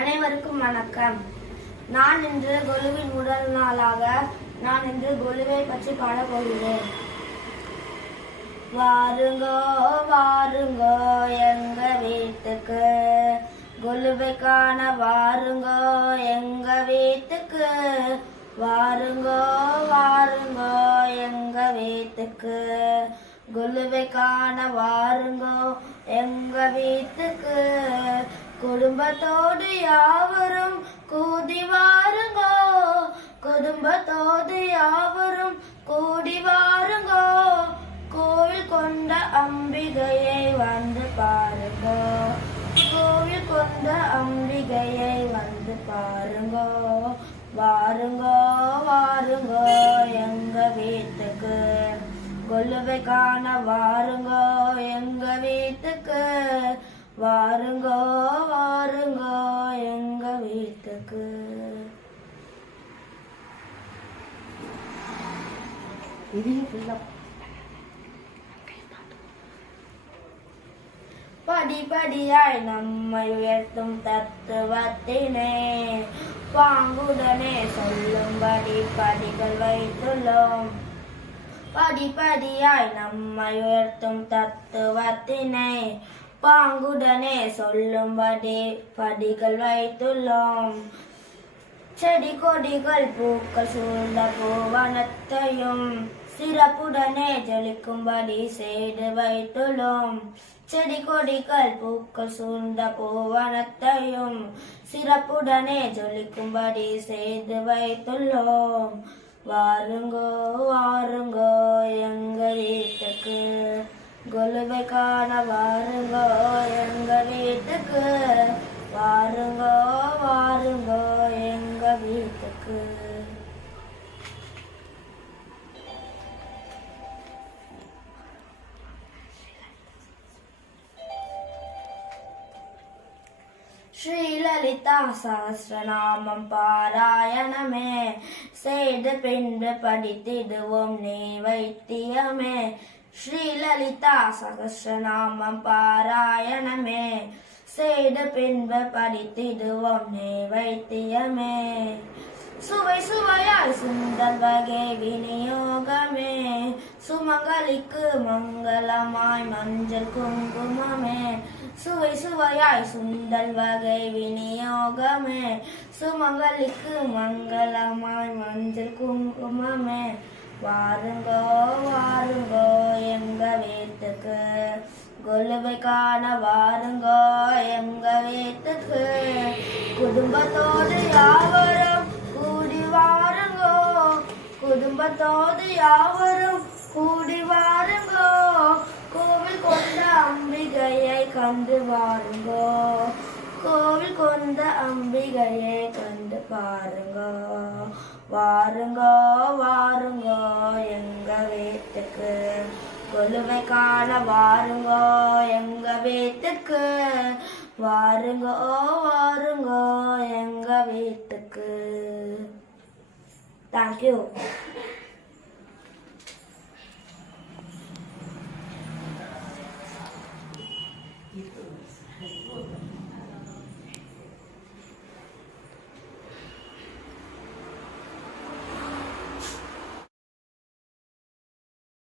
அனைவருக்கும் வணக்கம். நான் இன்று கொலுவின் முதல் நாளாக நான் இன்று கொலுவை பற்றி பாடப்போகிறேன். வாருங்கோ வாருங்கோ எங்க வீட்டுக்கு. கொலுவை காண வாருங்கோ எங்க வீட்டுக்கு. வாருங்கோ வாருங்கோ எங்க வீட்டுக்கு. கொலுவை காண வாருங்கோ எங்க வீட்டுக்கு. குடும்பத்தோடு யாவரும் கூடி வாருங்கோ. குடும்பத்தோடு யாவரும் கூடி வாருங்கோ. கோவில் கொண்ட அம்பிகையை வந்து பாருங்கோ. கோவில் கொண்ட அம்பிகையை வந்து பாருங்கோ. வாருங்கோ வாருங்கோ எங்க வீட்டுக்கு. கொலுவை காண வாருங்கோ எங்க வீட்டுக்கு. வாருங்கோ வாருங்கோ எங்க வீட்டுக்கு. இதையும் ஃபுல்லா படிப்படியாய் நம்மை உயர்த்தும் தத்துவத்தினே பாங்குடனே சொல்லும்படி படிகள் வைத்துள்ளோம். படிப்படியாய் நம்மை உயர்த்தும் தத்துவத்தினை பாங்குடனே சொல்லும்படி படிகள் வைத்துள்ளோம் செடி கொடிகள் பூக்கள் சூழ்ந்த பூவனத்தையும் சிறப்புடனே ஜொலிக்கும்படி செய்து வைத்துள்ளோம் செடி கொடிகள் பூக்கள் சூழ்ந்த பூவனத்தையும் சிறப்புடனே ஜொலிக்கும்படி செய்து வைத்துள்ளோம் வாருங்கோ வாருங்கோ எங்கள் வீட்டுக்கு கொலுவை காண வாருங்கோ எங்க வீட்டுக்கு? வாருங்கோ வாருங்கோ எங்க வீட்டுக்கு? ஸ்ரீலலிதா சஹஸ்ரநாமம் பாராயணமே. செய்து பின்பு படித்திடுவோம் நீ வைத்தியமே. ஸ்ரீலலிதா சகஸ்ரநாமம் பாராயணமே. செய்த பின்பு படித்திடுவோம் நே வைத்தியமே சுவை சுவையாய் சுந்தர் வகை விநியோகமே. சுமங்கலிக்கு மங்களமாய் மஞ்சள் குங்குமமே. சுவை சுவையாய் சுந்தல் வகை விநியோகமே. சுமங்கலிக்கு மங்களமாய் மஞ்சள் குங்குமமே. வாருங்கோ வாருங்கோ எங்க வீட்டுக்கு. கொலுவை காண வாருங்கோ எங்க வீட்டுக்கு. குடும்பத்தோடு யாவரும் கூடி வாருங்கோ. குடும்பத்தோடு யாவரும் கூடி வாருங்கோ. கோவில் கொண்ட அம்பிகையை கண்டு வாருங்கோ. கோவில் கொண்ட அம்பிகையை கண்டு பாருங்கோ. வாருங்கோ வாருங்கோ எங்க வீட்டுக்கு. கொலுவை காண வாருங்கோ எங்க வீட்டுக்கு. வாருங்கோ வாருங்கோ எங்க வீட்டுக்கு. தேங்க்யூ